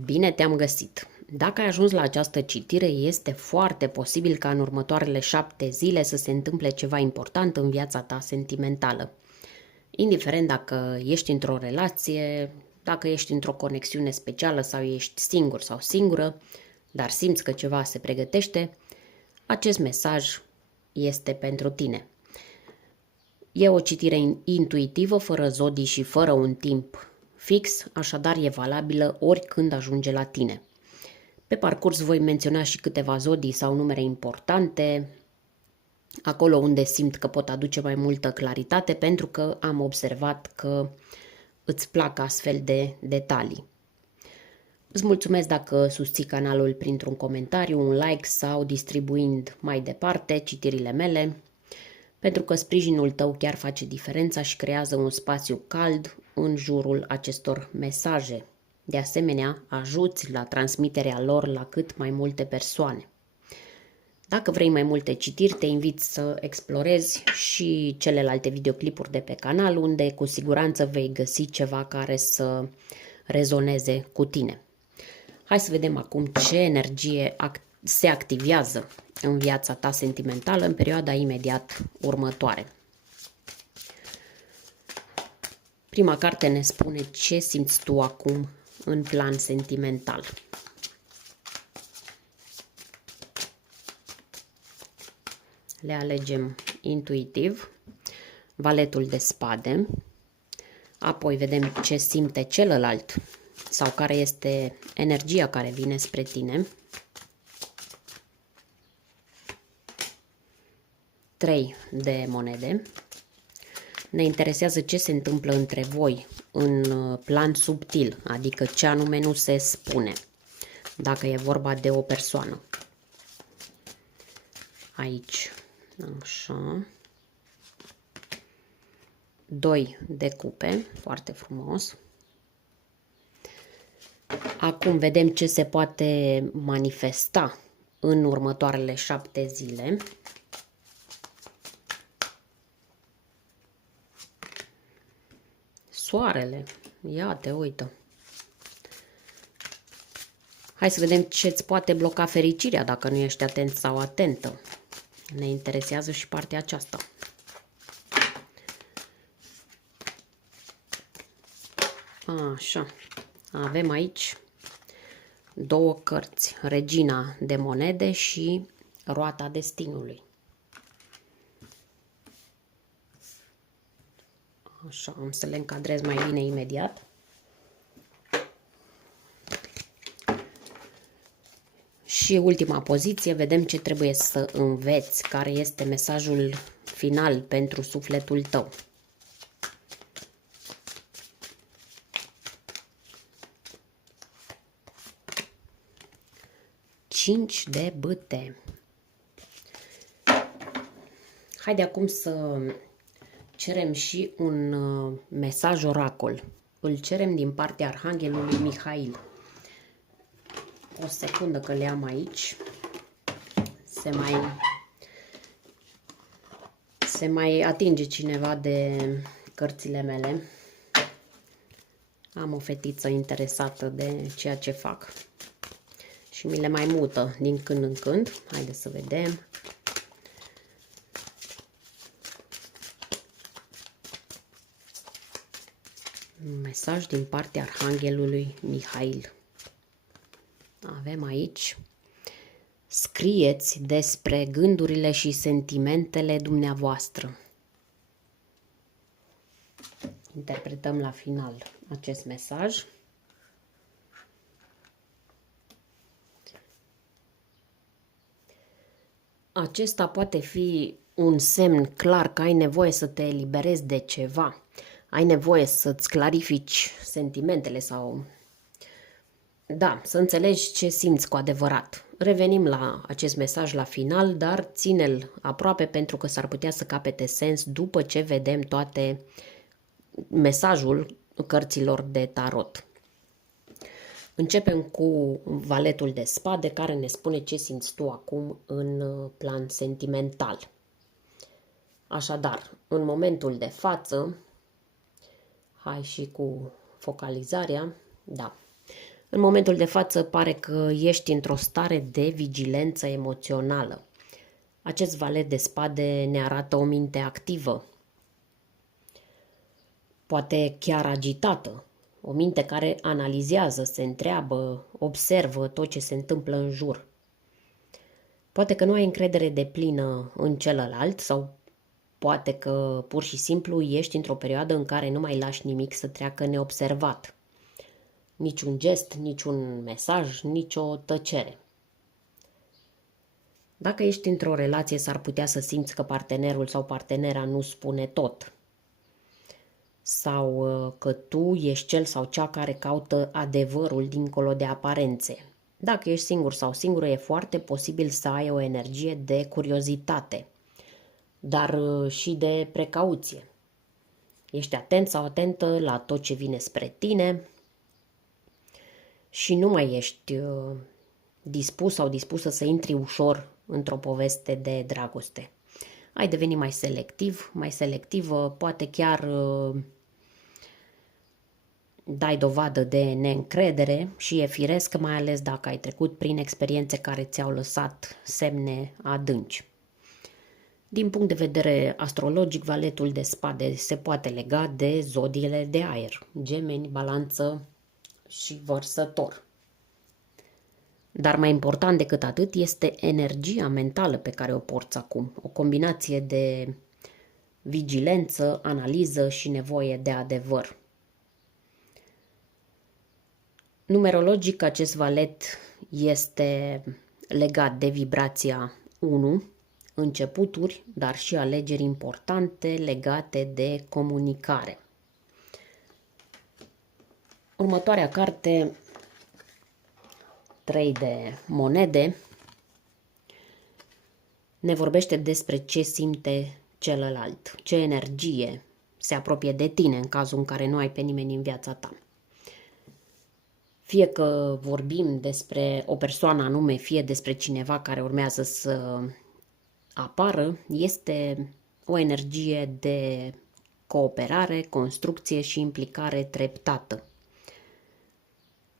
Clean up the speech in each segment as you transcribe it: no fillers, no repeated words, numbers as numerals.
Bine te-am găsit! Dacă ai ajuns la această citire, este foarte posibil ca în următoarele 7 zile să se întâmple ceva important în viața ta sentimentală. Indiferent dacă ești într-o relație, dacă ești într-o conexiune specială sau ești singur sau singură, dar simți că ceva se pregătește, acest mesaj este pentru tine. E o citire intuitivă, fără zodii și fără un timp fix, așadar e valabilă oricând ajunge la tine. Pe parcurs voi menționa și câteva zodii sau numere importante, acolo unde simt că pot aduce mai multă claritate, pentru că am observat că îți plac astfel de detalii. Îți mulțumesc dacă susții canalul printr-un comentariu, un like sau distribuind mai departe citirile mele, pentru că sprijinul tău chiar face diferența și creează un spațiu cald în jurul acestor mesaje. De asemenea, ajuți la transmiterea lor la cât mai multe persoane. Dacă vrei mai multe citiri, te invit să explorezi și celelalte videoclipuri de pe canal, unde cu siguranță vei găsi ceva care să rezoneze cu tine. Hai să vedem acum ce energie se activează în viața ta sentimentală în perioada imediat următoare. Prima carte ne spune ce simți tu acum în plan sentimental. Le alegem intuitiv, valetul de spade, apoi vedem ce simte celălalt sau care este energia care vine spre tine. 3 de monede. Ne interesează ce se întâmplă între voi în plan subtil, adică ce anume nu se spune, dacă e vorba de o persoană. Aici, așa. 2 de cupe, foarte frumos. Acum vedem ce se poate manifesta în următoarele 7 zile. Soarele, ia te uită. Hai să vedem ce îți poate bloca fericirea dacă nu ești atent sau atentă. Ne interesează și partea aceasta. Așa, avem aici 2 cărți, Regina de monede și Roata destinului. Așa, am să le încadrez mai bine imediat. Și ultima poziție, vedem ce trebuie să înveți, care este mesajul final pentru sufletul tău. Cinci de bâte. Haide acum să cerem și un mesaj oracol. Îl cerem din partea Arhanghelului Mihail. O secundă că le am aici. Se mai atinge cineva de cărțile mele. Am o fetiță interesată de ceea ce fac. Și mi le mai mută din când în când. Haideți să vedem. Un mesaj din partea Arhanghelului Mihail. Avem aici: scrieți despre gândurile și sentimentele dumneavoastră. Interpretăm la final acest mesaj. Acesta poate fi un semn clar că ai nevoie să te eliberezi de ceva. Ai nevoie să-ți clarifici sentimentele sau... Da, să înțelegi ce simți cu adevărat. Revenim la acest mesaj la final, dar ține-l aproape pentru că s-ar putea să capete sens după ce vedem toate mesajul cărților de tarot. Începem cu valetul de spade, care ne spune ce simți tu acum în plan sentimental. Așadar, în momentul de față, hai și cu focalizarea, da. În momentul de față pare că ești într-o stare de vigilență emoțională. Acest valet de spade ne arată o minte activă, poate chiar agitată, o minte care analizează, se întreabă, observă tot ce se întâmplă în jur. Poate că nu ai încredere deplină în celălalt sau poate că pur și simplu ești într-o perioadă în care nu mai lași nimic să treacă neobservat. Niciun gest, niciun mesaj, nicio tăcere. Dacă ești într-o relație, s-ar putea să simți că partenerul sau partenera nu spune tot. Sau că tu ești cel sau cea care caută adevărul dincolo de aparențe. Dacă ești singur sau singură, e foarte posibil să ai o energie de curiozitate, dar și de precauție. Ești atent sau atentă la tot ce vine spre tine și nu mai ești dispus sau dispusă să intri ușor într-o poveste de dragoste. Ai devenit mai selectivă, poate chiar dai dovadă de neîncredere și e firesc, mai ales dacă ai trecut prin experiențe care ți-au lăsat semne adânci. Din punct de vedere astrologic, valetul de spade se poate lega de zodiile de aer, Gemeni, Balanță și Vărsător. Dar mai important decât atât este energia mentală pe care o porți acum, o combinație de vigilență, analiză și nevoie de adevăr. Numerologic, acest valet este legat de vibrația 1, începuturi, dar și alegeri importante legate de comunicare. Următoarea carte, 3 de monede, ne vorbește despre ce simte celălalt, ce energie se apropie de tine în cazul în care nu ai pe nimeni în viața ta. Fie că vorbim despre o persoană anume, fie despre cineva care urmează să apară, este o energie de cooperare, construcție și implicare treptată.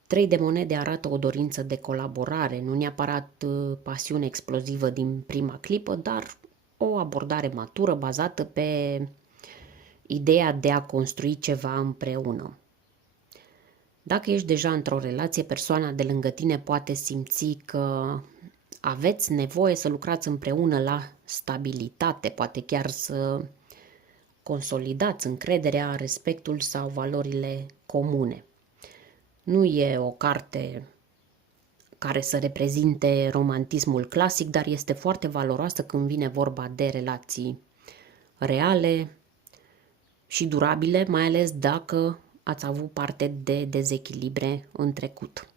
3 de monede arată o dorință de colaborare, nu neapărat pasiune explozivă din prima clipă, dar o abordare matură bazată pe ideea de a construi ceva împreună. Dacă ești deja într-o relație, persoana de lângă tine poate simți că aveți nevoie să lucrați împreună la stabilitate, poate chiar să consolidați încrederea, respectul sau valorile comune. Nu e o carte care să reprezinte romantismul clasic, dar este foarte valoroasă când vine vorba de relații reale și durabile, mai ales dacă ați avut parte de dezechilibre în trecut.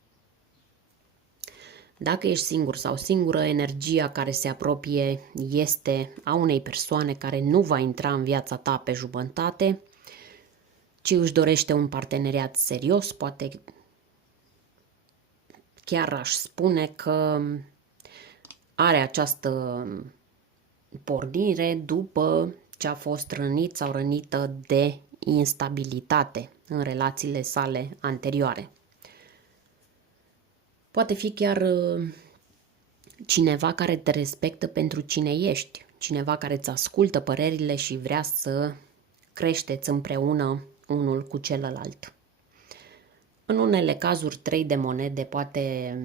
Dacă ești singur sau singură, energia care se apropie este a unei persoane care nu va intra în viața ta pe jumătate, ci își dorește un parteneriat serios, poate chiar aș spune că are această pornire după ce a fost rănit sau rănită de instabilitate în relațiile sale anterioare. Poate fi chiar cineva care te respectă pentru cine ești, cineva care îți ascultă părerile și vrea să creșteți împreună unul cu celălalt. În unele cazuri, 3 de monede poate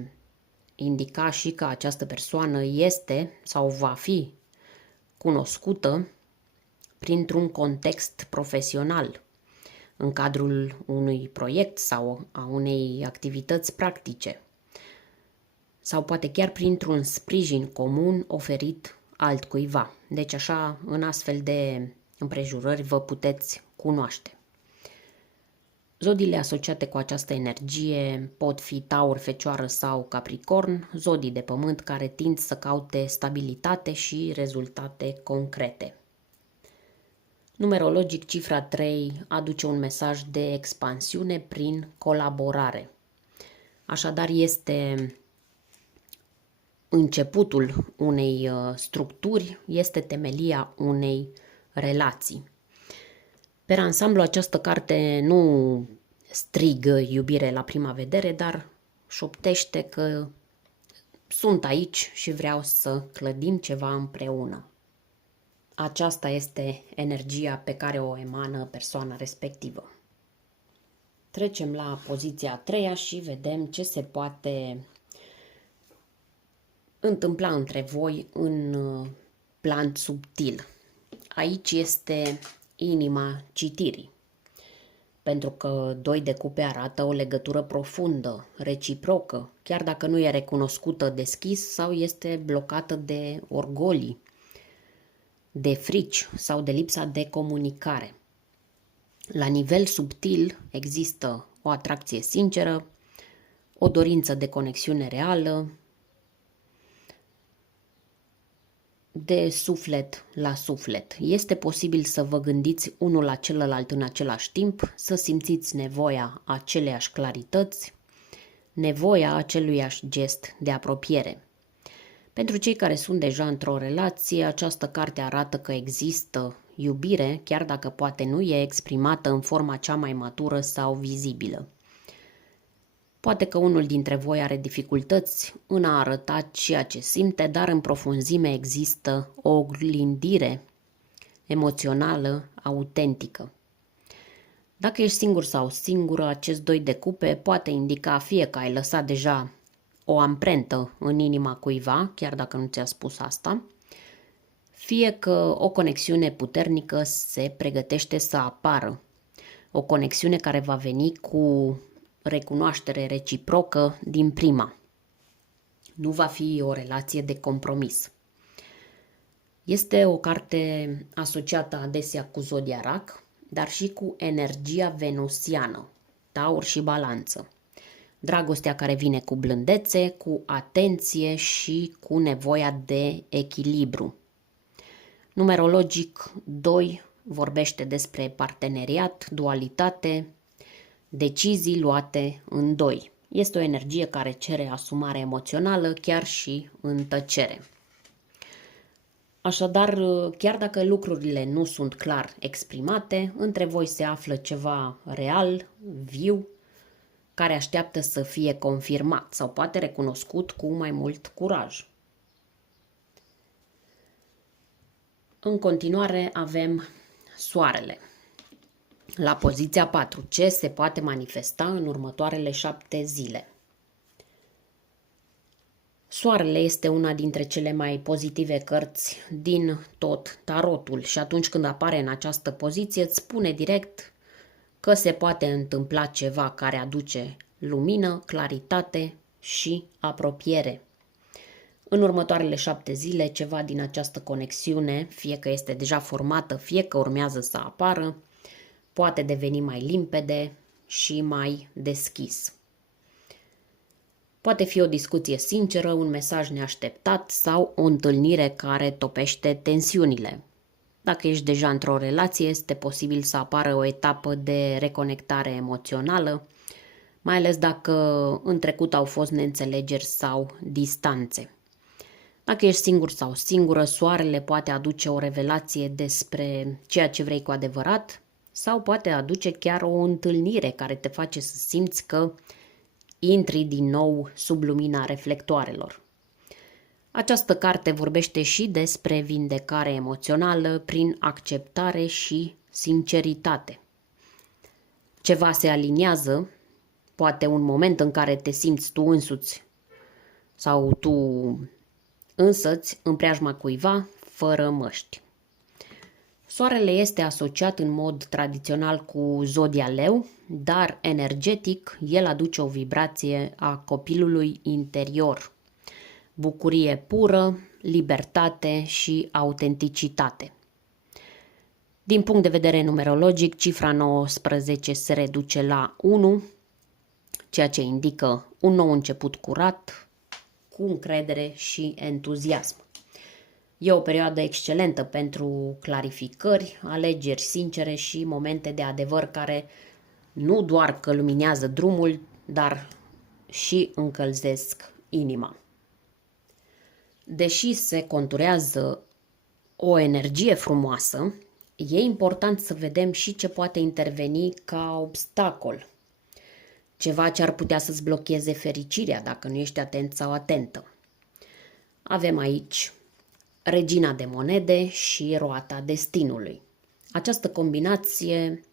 indica și că această persoană este sau va fi cunoscută printr-un context profesional, în cadrul unui proiect sau a unei activități practice, sau poate chiar printr-un sprijin comun oferit altcuiva. Deci așa, în astfel de împrejurări, vă puteți cunoaște. Zodiile asociate cu această energie pot fi Taur, Fecioară sau Capricorn, zodii de pământ care tind să caute stabilitate și rezultate concrete. Numerologic, cifra 3 aduce un mesaj de expansiune prin colaborare. Așadar, este începutul unei structuri, este temelia unei relații. Per ansamblu, această carte nu strigă iubire la prima vedere, dar șoptește că sunt aici și vreau să clădim ceva împreună. Aceasta este energia pe care o emană persoana respectivă. Trecem la poziția a treia și vedem ce se poate întâmpla între voi în plan subtil. Aici este inima citirii, pentru că 2 de cupe arată o legătură profundă, reciprocă, chiar dacă nu e recunoscută deschis sau este blocată de orgolii, de frici sau de lipsa de comunicare. La nivel subtil există o atracție sinceră, o dorință de conexiune reală, de suflet la suflet. Este posibil să vă gândiți unul la celălalt în același timp, să simțiți nevoia aceleiași clarități, nevoia aceluiași gest de apropiere. Pentru cei care sunt deja într-o relație, această carte arată că există iubire, chiar dacă poate nu e exprimată în forma cea mai matură sau vizibilă. Poate că unul dintre voi are dificultăți în a arăta ceea ce simte, dar în profunzime există o oglindire emoțională autentică. Dacă ești singur sau singură, acest 2 de cupe poate indica fie că ai lăsat deja o amprentă în inima cuiva, chiar dacă nu ți-a spus asta, fie că o conexiune puternică se pregătește să apară. O conexiune care va veni cu recunoaștere reciprocă din prima. Nu va fi o relație de compromis. Este o carte asociată adesea cu Zodia Rac, dar și cu energia venusiană, Taur și Balanță. Dragostea care vine cu blândețe, cu atenție și cu nevoia de echilibru. Numerologic 2 vorbește despre parteneriat, dualitate, decizii luate în doi. Este o energie care cere asumare emoțională chiar și în tăcere. Așadar, chiar dacă lucrurile nu sunt clar exprimate, între voi se află ceva real, viu, care așteaptă să fie confirmat sau poate recunoscut cu mai mult curaj. În continuare avem Soarele. La poziția 4, ce se poate manifesta în următoarele 7 zile? Soarele este una dintre cele mai pozitive cărți din tot tarotul și atunci când apare în această poziție îți spune direct că se poate întâmpla ceva care aduce lumină, claritate și apropiere. În următoarele 7 zile, ceva din această conexiune, fie că este deja formată, fie că urmează să apară, poate deveni mai limpede și mai deschis. Poate fi o discuție sinceră, un mesaj neașteptat sau o întâlnire care topește tensiunile. Dacă ești deja într-o relație, este posibil să apară o etapă de reconectare emoțională, mai ales dacă în trecut au fost neînțelegeri sau distanțe. Dacă ești singur sau singură, soarele poate aduce o revelație despre ceea ce vrei cu adevărat sau poate aduce chiar o întâlnire care te face să simți că intri din nou sub lumina reflectoarelor. Această carte vorbește și despre vindecare emoțională prin acceptare și sinceritate. Ceva se aliniază, poate un moment în care te simți tu însuți sau tu însăți în preajma cuiva fără măști. Soarele este asociat în mod tradițional cu zodia Leu, dar energetic el aduce o vibrație a copilului interior, bucurie pură, libertate și autenticitate. Din punct de vedere numerologic, cifra 19 se reduce la 1, ceea ce indică un nou început curat, cu încredere și entuziasm. E o perioadă excelentă pentru clarificări, alegeri sincere și momente de adevăr care nu doar că luminează drumul, dar și încălzesc inima. Deși se conturează o energie frumoasă, e important să vedem și ce poate interveni ca obstacol. ceva ce ar putea să-ți blocheze fericirea dacă nu ești atent sau atentă. Avem aici regina de monede și roata destinului. Această combinație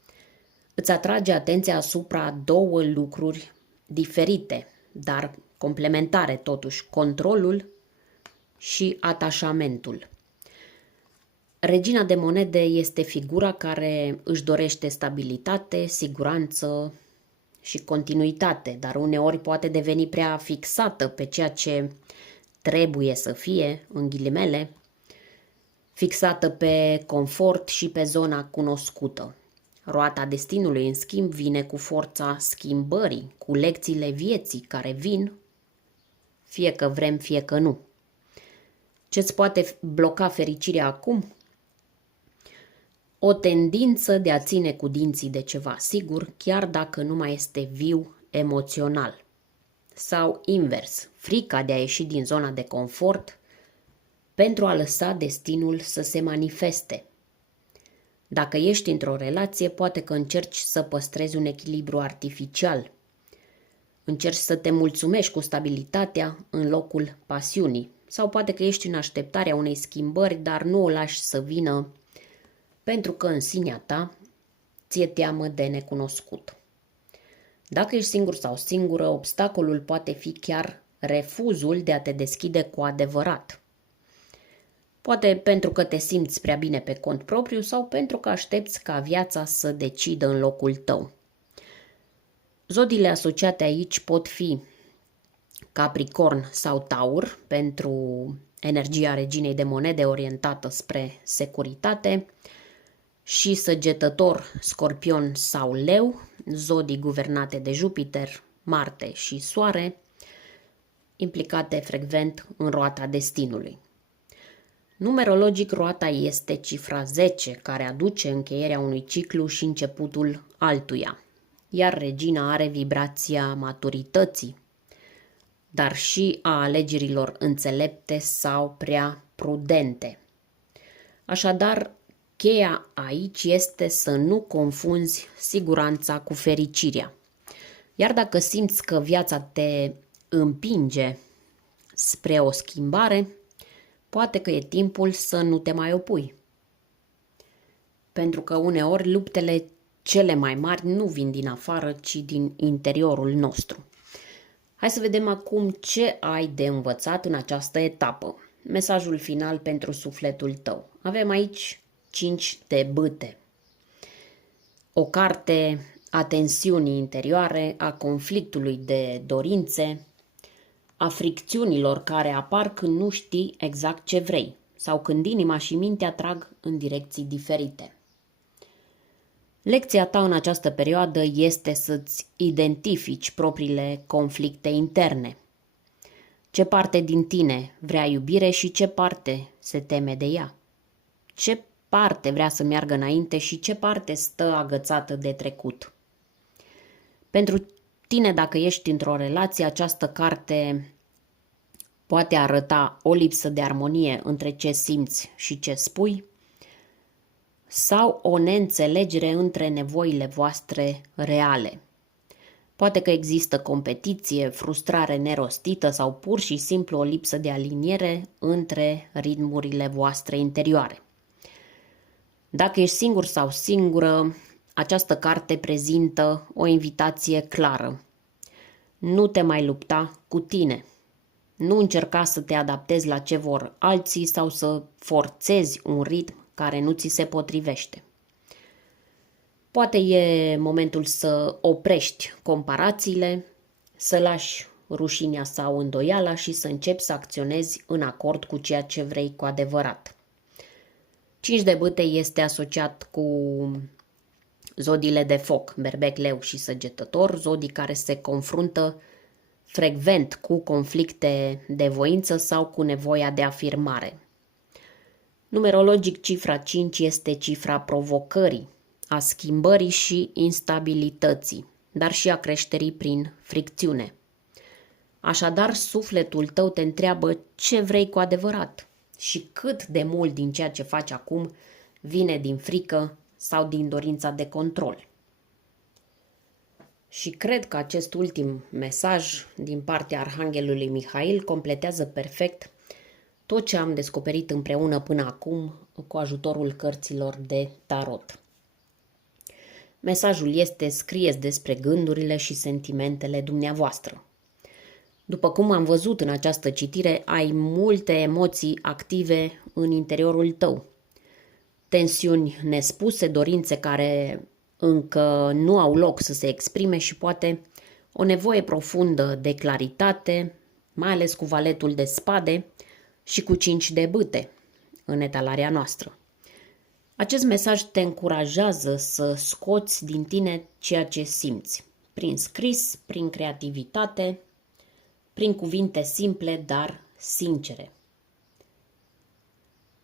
îți atrage atenția asupra două lucruri diferite, dar complementare totuși, controlul și atașamentul. Regina de monede este figura care își dorește stabilitate, siguranță și continuitate, dar uneori poate deveni prea fixată pe ceea ce trebuie să fie, în ghilimele, fixată pe confort și pe zona cunoscută. Roata destinului, în schimb, vine cu forța schimbării, cu lecțiile vieții care vin, fie că vrem, fie că nu. Ce-ți poate bloca fericirea acum? O tendință de a ține cu dinții de ceva sigur, chiar dacă nu mai este viu emoțional. Sau invers, frica de a ieși din zona de confort pentru a lăsa destinul să se manifeste. Dacă ești într-o relație, poate că încerci să păstrezi un echilibru artificial. Încerci să te mulțumești cu stabilitatea în locul pasiunii. Sau poate că ești în așteptarea unei schimbări, dar nu o lași să vină pentru că în sinea ta ți-e teamă de necunoscut. Dacă ești singur sau singură, obstacolul poate fi chiar refuzul de a te deschide cu adevărat. Poate pentru că te simți prea bine pe cont propriu sau pentru că aștepți ca viața să decidă în locul tău. Zodiile asociate aici pot fi Capricorn sau Taur pentru energia reginei de monede orientată spre securitate și Săgetător, Scorpion sau Leu, zodii guvernate de Jupiter, Marte și Soare, implicate frecvent în roata destinului. Numerologic, roata este cifra 10, care aduce încheierea unui ciclu și începutul altuia, iar regina are vibrația maturității, dar și a alegerilor înțelepte sau prea prudente. Așadar, cheia aici este să nu confunzi siguranța cu fericirea. Iar dacă simți că viața te împinge spre o schimbare, poate că e timpul să nu te mai opui. Pentru că uneori luptele cele mai mari nu vin din afară, ci din interiorul nostru. Hai să vedem acum ce ai de învățat în această etapă. Mesajul final pentru sufletul tău. Avem aici 5 de bâte. O carte a tensiunii interioare, a conflictului de dorințe, a fricțiunilor care apar când nu știi exact ce vrei sau când inima și mintea trag în direcții diferite. Lecția ta în această perioadă este să-ți identifici propriile conflicte interne. Ce parte din tine vrea iubire și ce parte se teme de ea? Ce parte vrea să meargă înainte și ce parte stă agățată de trecut? Pentru tine, dacă ești într-o relație, această carte poate arăta o lipsă de armonie între ce simți și ce spui sau o neînțelegere între nevoile voastre reale. Poate că există competiție, frustrare nerostită sau pur și simplu o lipsă de aliniere între ritmurile voastre interioare. Dacă ești singur sau singură, această carte prezintă o invitație clară. Nu te mai lupta cu tine. Nu încerca să te adaptezi la ce vor alții sau să forțezi un ritm care nu ți se potrivește. Poate e momentul să oprești comparațiile, să lași rușinea sau îndoiala și să începi să acționezi în acord cu ceea ce vrei cu adevărat. 5 de bâte este asociat cu zodiile de foc, Berbec, Leu și Săgetător, zodii care se confruntă frecvent cu conflicte de voință sau cu nevoia de afirmare. Numerologic, cifra 5 este cifra provocării, a schimbării și instabilității, dar și a creșterii prin fricțiune. Așadar, sufletul tău te întreabă ce vrei cu adevărat și cât de mult din ceea ce faci acum vine din frică sau din dorința de control. Și cred că acest ultim mesaj din partea Arhanghelului Mihail completează perfect tot ce am descoperit împreună până acum cu ajutorul cărților de tarot. Mesajul este: scrieți despre gândurile și sentimentele dumneavoastră. După cum am văzut în această citire, ai multe emoții active în interiorul tău. Tensiuni nespuse, dorințe care încă nu au loc să se exprime și poate o nevoie profundă de claritate, mai ales cu valetul de spade și cu 5 de bâte în etalarea noastră. Acest mesaj te încurajează să scoți din tine ceea ce simți, prin scris, prin creativitate, prin cuvinte simple, dar sincere.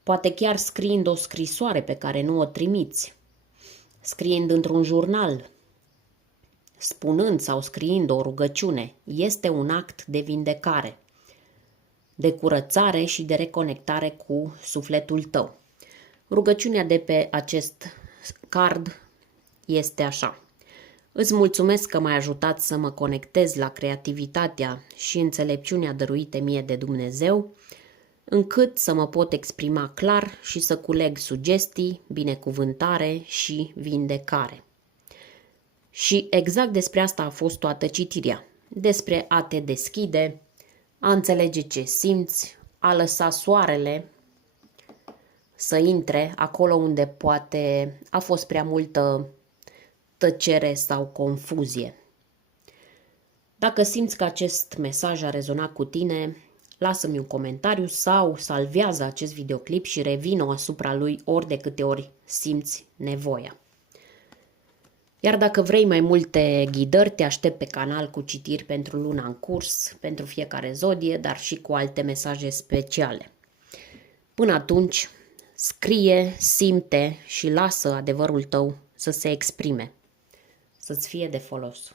Poate chiar scriind o scrisoare pe care nu o trimiți, scriind într-un jurnal, spunând sau scriind o rugăciune, este un act de vindecare, de curățare și de reconectare cu sufletul tău. Rugăciunea de pe acest card este așa: îți mulțumesc că m-ai ajutat să mă conectez la creativitatea și înțelepciunea dăruite mie de Dumnezeu, încât să mă pot exprima clar și să culeg sugestii, binecuvântare și vindecare. Și exact despre asta a fost toată citirea, despre a te deschide, a înțelege ce simți, a lăsa soarele să intre acolo unde poate a fost prea multă tăcere sau confuzie. Dacă simți că acest mesaj a rezonat cu tine, lasă-mi un comentariu sau salvează acest videoclip și revină asupra lui ori de câte ori simți nevoia. Iar dacă vrei mai multe ghidări, te aștept pe canal cu citiri pentru luna în curs, pentru fiecare zodie, dar și cu alte mesaje speciale. Până atunci, scrie, simte și lasă adevărul tău să se exprime, să-ți fie de folos.